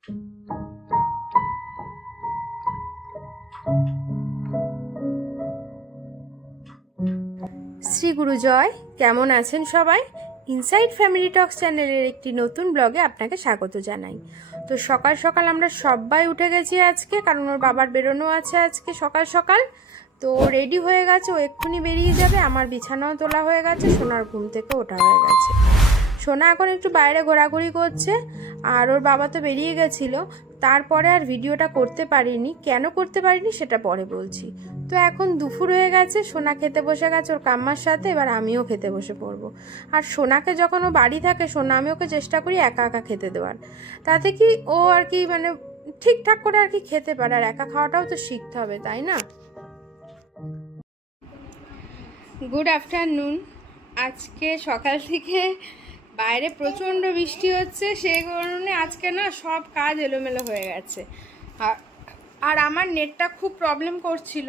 শ্রী গুরু জয়। কেমন আছেন সবাই? ইনসাইড ফ্যামিলি টক্স চ্যানেলের একটি নতুন ব্লগে আপনাকে স্বাগত জানাই। তো সকাল সকাল আমরা সবাই উঠে গেছি আজকে, কারণ ওর বাবার বেরোনো আছে আজকে সকাল সকাল। তো রেডি হয়ে গেছে, ও এক্ষুনি বেরিয়ে যাবে। আমার বিছানাও তোলা হয়ে গেছে, সোনার ঘুম থেকে ওঠা হয়ে গেছে। সোনা এখন একটু বাইরে ঘোরাঘুরি করছে, আর ওর বাবা তো বেরিয়ে গেছিল। তারপরে আর ভিডিওটা করতে পারিনি। কেন করতে পারিনি সেটা পরে বলছি। তো এখন দুপুর হয়ে গেছে, সোনা খেতে বসে গেছে ওর কাম্মার সাথে, এবার আমিও খেতে বসে পড়বো। আর সোনাকে যখন ও বাড়ি থাকে, সোনা আমি ওকে চেষ্টা করি একা একা খেতে দেওয়ার, তাতে কি ও আর কি মানে ঠিকঠাক করে আর কি খেতে পারে। আর একা খাওয়াটাও তো শিখতে হবে, তাই না? Good afternoon. আজকে সকাল থেকে বাইরে প্রচণ্ড বৃষ্টি হচ্ছে, সেই কারণে আজকে না সব কাজ এলোমেলো হয়ে গেছে। আর আমার নেটটা খুব প্রবলেম করছিল,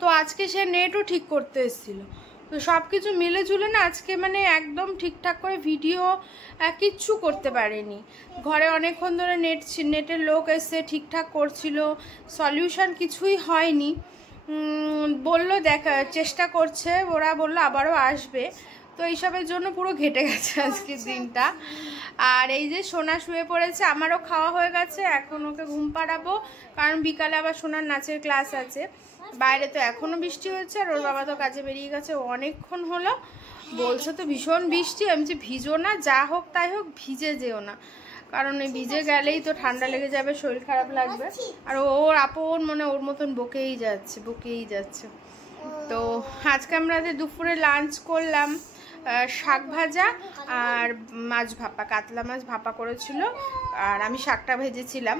তো আজকে সে নেটও ঠিক করতে এসেছিলো। তো সব কিছু মিলে ঝুলে না আজকে মানে একদম ঠিকঠাক করে ভিডিও কিচ্ছু করতে পারিনি। ঘরে অনেকক্ষণ ধরে নেটের লোক এসে ঠিকঠাক করছিল, সলিউশন কিছুই হয়নি। বললো চেষ্টা করছে, ওরা বললো আবারও আসবে। তো এইসবের জন্য পুরো ঘেটে গেছে আজকের দিনটা। আর এই যে সোনা শুয়ে পড়েছে, আমারও খাওয়া হয়ে গেছে। এখন ওকে ঘুম পাড়াবো, কারণ বিকালে আবার সোনার নাচের ক্লাস আছে। বাইরে তো এখনও বৃষ্টি হচ্ছে, আর ওর বাবা তো কাজে বেরিয়ে গেছে অনেকক্ষণ হলো। বলছে তো ভীষণ বৃষ্টি। আমি যে ভিজো না, যা হোক তাই হোক ভিজে যেও না, কারণ এই ভিজে গেলেই তো ঠান্ডা লেগে যাবে, শরীর খারাপ লাগবে। আর ওর আপন মনে ওর মতন বকেই যাচ্ছে। তো আজকে আমরা দুপুরে লাঞ্চ করলাম শাক ভাজা আর মাছ ভাপা, কাতলা মাছ ভাপা করেছিল, আর আমি শাকটা ভেজেছিলাম।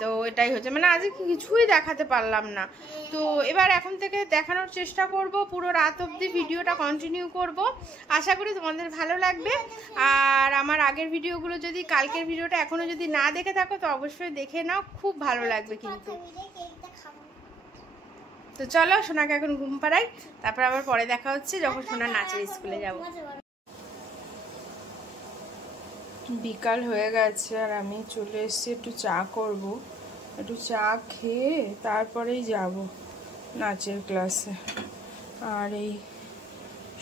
তো এটাই হচ্ছে, মানে আজকে কিছুই দেখাতে পারলাম না। তো এবার এখন থেকে দেখানোর চেষ্টা করব, পুরো রাত অবধি ভিডিওটা কন্টিনিউ করব। আশা করি তোমাদের ভালো লাগবে। আর আমার আগের ভিডিওগুলো যদি, কালকের ভিডিওটা এখনও যদি না দেখে থাকো তো অবশ্যই দেখে নাও, খুব ভালো লাগবে কিন্তু। তো চলো সোনাকে এখন ঘুম পাড়াই, তারপর আবার পরে দেখা হচ্ছে যখন সোনা নাচের স্কুলে যাব। বিকাল হয়ে গেছে, আর আমি চলে এসেছি একটু চা করব। একটু চা খেয়ে তারপরেই যাব নাচের ক্লাসে। আর এই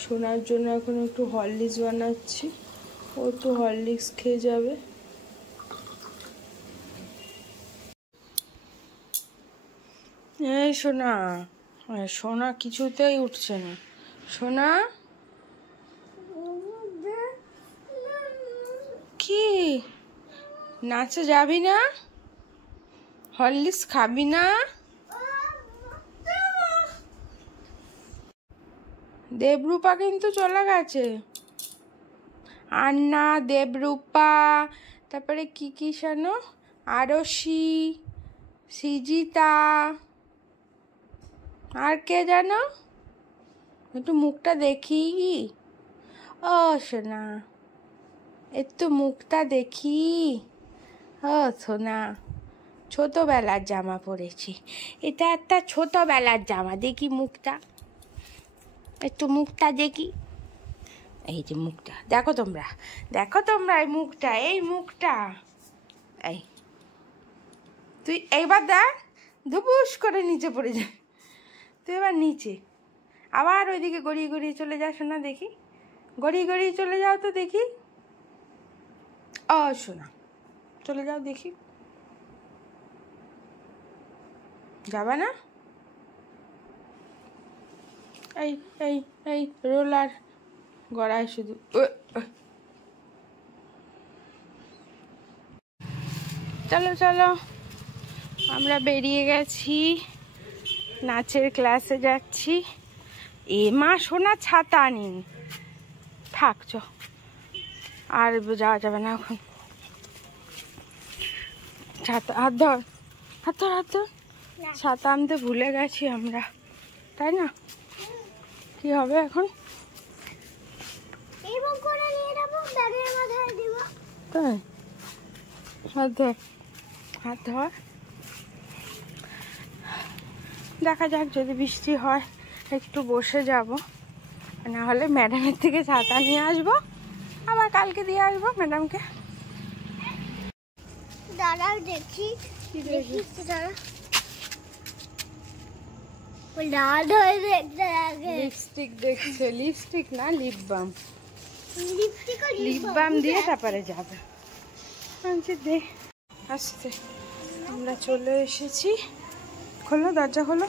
সোনার জন্য এখন একটু হরলিক্স বানাচ্ছি, ও তো হরলিক্স খেয়ে যাবে। এই সোনা, সোনা কিছুতেই উঠছে না। সোনা কি নাচে যাবি না? হরলিক্স খাবি না? দেবরূপা কিন্তু চলে গেছে। আন্না, দেবরূপা, তারপরে কি শানো, আরশি, সৃজিতা, আর কে জানো? একটু মুখটা দেখি। ও সোনা, একটু মুখটা দেখি। ও সোনা, ছোটবেলার জামা পরেছি, এটা একটা ছোটবেলার জামা। দেখি মুখটা, একটু মুখটা দেখি। এই যে মুখটা দেখো তোমরা, এই মুখটা। এই তুই এইবার দেখ, ধুপুস করে নিচে পড়ে যায়। তুই এবার নিচে, আবার ওইদিকে গড়িয়ে গড়িয়ে চলে যাস না, দেখি গড়িয়ে গড়িয়ে চলে যাও তো দেখি। ও শোনা, চলে যাও দেখি। যাবা না? এই রোলার গড়ায় শুধু। চলো আমরা বেরিয়ে গেছি, নাচের ক্লাসে যাচ্ছি। এ মা, সোনা ছাতা নিন, থাক চ, আর যাওয়া যাবে না এখন। ছাতা, হাত ধর। ছাতা আনতে ভুলে গেছি আমরা, তাই না? কি হবে এখন? তাই হাত ধর। দেখা যাক, যদি বৃষ্টি হয় একটু বসে যাব, না হলে ম্যাডামের থেকে ছাতা নিয়ে আসবো, আবার কালকে দিয়ে আসবো ম্যাডামকে। দাঁড়াও দেখি লাল হয়ে দেখতে লাগে। লিপস্টিক দেখছে, লিপস্টিক না লিপ বাম, লিপ বাম দিয়ে তারপরে যাবে। দে আসতে, আমরা চলে এসেছি। খোলো দরজা, খোলো।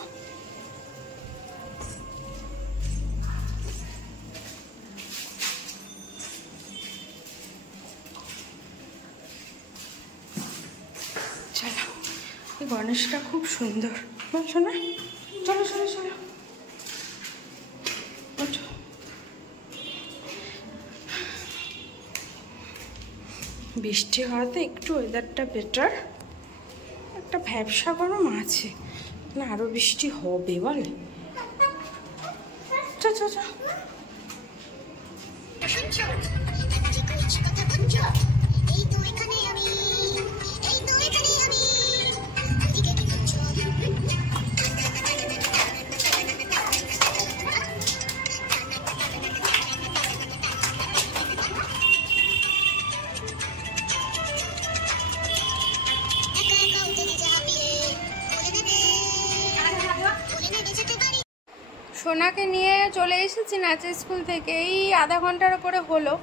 চলো, এই গণেশটা খুব সুন্দর বলছো না? চলো চলো চলো, বৃষ্টি হওয়াতে একটু ওয়েদারটা বেটার, একটা ভ্যাবসা গরম আছে না, আরো বৃষ্টি হবে বলে। চল চল চল। সোনাকে নিয়ে চলে এসেছি নাচের স্কুল থেকে, এই আধা ঘন্টার ওপরে হলো,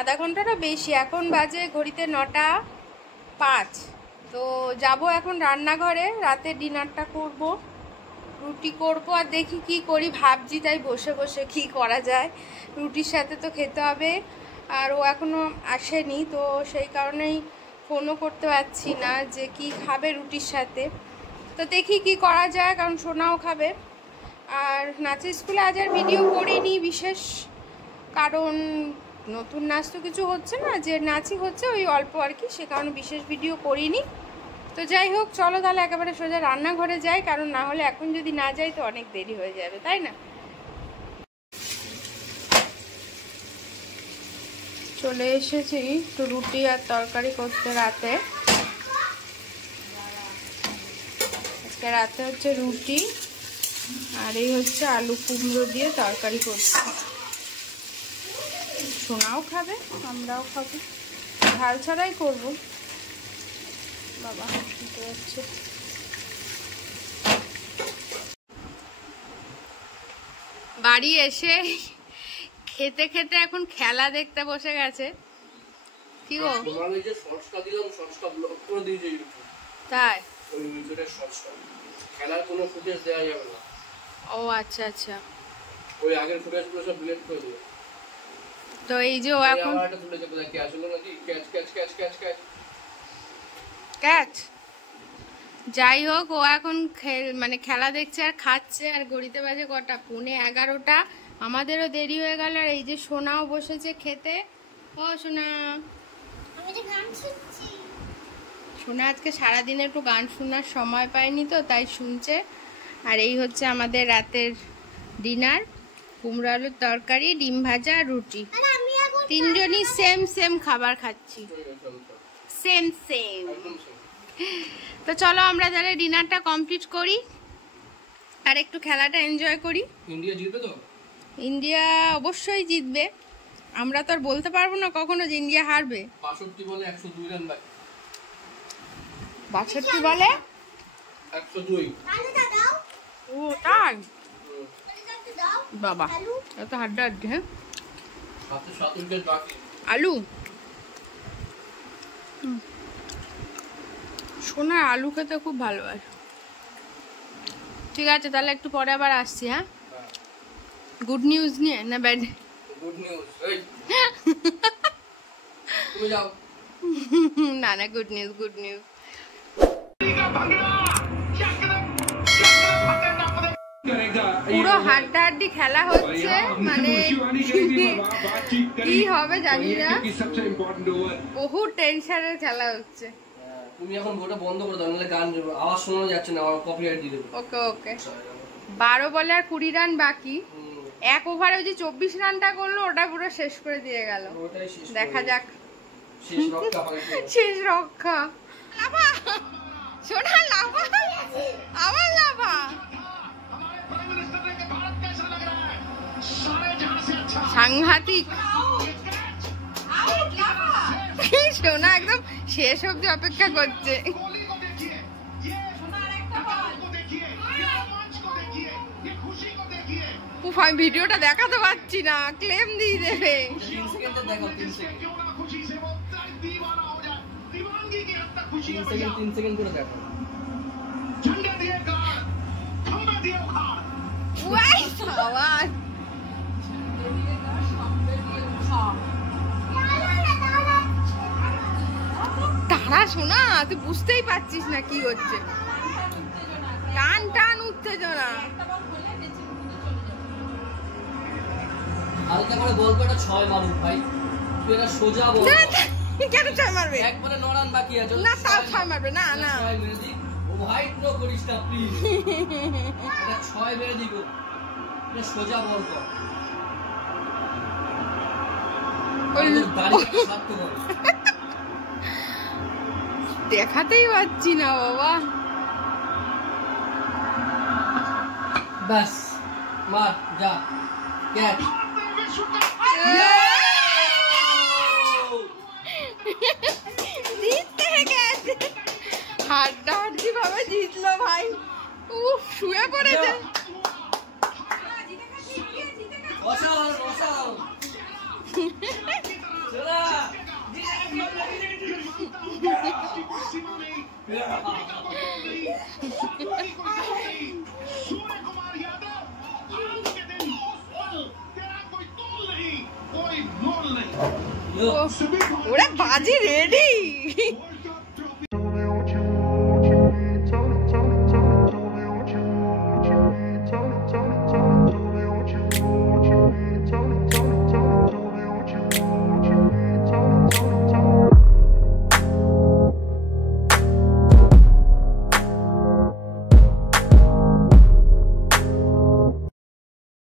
আধা ঘন্টারও বেশি। এখন বাজে ঘড়িতে 9:05। তো যাব এখন রান্নাঘরে, রাতে ডিনারটা করব, রুটি করব আর দেখি কি করি ভাবছি, তাই বসে বসে কি করা যায়। রুটির সাথে তো খেতে হবে, আর ও এখনও আসেনি, তো সেই কারণেই ফোনও করতে পারছি না যে কি খাবে রুটির সাথে। তো দেখি কি করা যায়, কারণ সোনাও খাবে। আর নাচের স্কুলে আজ আর ভিডিও করিনি বিশেষ, কারণ নতুন নাচ তো কিছু হচ্ছে না, যে নাচই হচ্ছে ওই অল্প আর কি, সে কারণে বিশেষ ভিডিও করিনি। তো যাই হোক, চলো তাহলে একেবারে সোজা রান্নাঘরে যাই, কারণ না হলে এখন যদি না যাই তো অনেক দেরি হয়ে যাবে, তাই না? চলে এসেছি তো রুটি আর তরকারি করতে রাতে। আজকে রাতে হচ্ছে রুটি, আর এই হচ্ছে আলু কুমড়ো দিয়ে তরকারি করছি। সোনাও খাবে, আমরাও খাবো, ঝাল ছাড়াই করবো। বাবা শুনতে যাচ্ছে। বাড়ি এসে খেতে খেতে এখন খেলা দেখতে বসে গেছে। কি গো, তাই? খেলার কোনো ফুটেজ দেওয়া যাবে না। ও আচ্ছা আচ্ছা, ওই আগের ফুটেজগুলো সব ডিলিট করে দিও। তো এই যে ও এখন আমারটা তুলে যাবে, কি আসলে নাকি catch catch catch catch catch catch, যাই হোক ও এখন মানে খেলা দেখছে আর খাচ্ছে। আর ঘড়িতে বাজে কটা, 11:15। আমাদেরও দেরি হয়ে গেল। আর এই যে সোনাও বসেছে খেতে। ও সোনা, সোনা আজকে সারাদিন একটু গান শোনার সময় পায়নি, তো তাই শুনছে। আর এই হচ্ছে আমাদের রাতের ডিনার, কুমড়ো আলুর তরকারি, ডিম ভাজা, রুটি। তিনজনই সেম সেম খাবার খাচ্ছি, সেম সেম। তো চলো আমরা তাহলে ডিনারটা কমপ্লিট করি আর একটু খেলাটা এনজয় করি। ইন্ডিয়া জিতবে তো? ইন্ডিয়া অবশ্যই জিতবে, আমরা তো আর বলতে পারবো না কখনো যে ইন্ডিয়া হারবে। 62 বলে 102 রান বাকি। 62 বলে 102। ও তাই? বাবা এত হাড্ডা হাড্ডি। হ্যাঁ, 7 উইকেট বাকি। আলু, সোনা আলু খেতে খুব ভালোবাসে। ঠিক আছে, তাহলে একটু পরে আবার আসছি। হ্যাঁ, গুড নিউজ নিয়ে না ব্যাড? Good news. এই তুমি যাও। না না, গুড নিউজ, গুড নিউজ। পুরো হাড্ডাহাড্ডি খেলা হচ্ছে, মানে কি হবে জানি না, বহু টেনশনের খেলা হচ্ছে। তুমি এখন গোটা বন্ধ করে দাও, নাহলে গান আওয়াজ শোনা যাচ্ছে না, আমার কপিরাইট দিয়ে দেবে। ওকে ওকে। 12 বলে আর 20 রান বাকি। এক ওভারে ওই যে 24 রানটা করলো, ওটা পুরো শেষ করে দিয়ে গেল। দেখা যাক, শেষ রক্ষা। সোনা লাভা, আবার লাভা। সাংঘাতিক। সোনা একদম শেষ অব্দি অপেক্ষা করছে। উফ, আমি ভিডিওটা দেখাতে পারছি না, ক্লেম দিয়ে দেবে। 3 সেকেন্ডে দেখাও, 3 সেকেন্ড। 3 সেকেন্ড করে দেখো। ওয়াই বাবা, তারা শোনা, তুই বুঝতেই পারছিস না কি হচ্ছে। টান টান উত্তেজনা। হালকা করে বলবো এটা 6 মারুক ভাই, তুই এটা সোজা বল। কেন 6 মারবে? একবারে নড়ান বাকি আছে না, তাও 6 মারবে না। না, 6 মেরে দি। ও হোয়াইট নো করিস না প্লিজ। এটা 6 মেরে দি গো। এটা সোজা বল কর। দাঁড়িয়ে সাথে বল। দেখাতেই পাচ্ছি না বাবা। বাস মার যা ক্যাচ। জিততে গেছে, হাড্ডাহাড্ডি ভাবে জিতলো ভাই। উফ, শুয়ে পড়েছে। অসাধারণ অসাধারণ। চলা ওরা বাজি রেডি।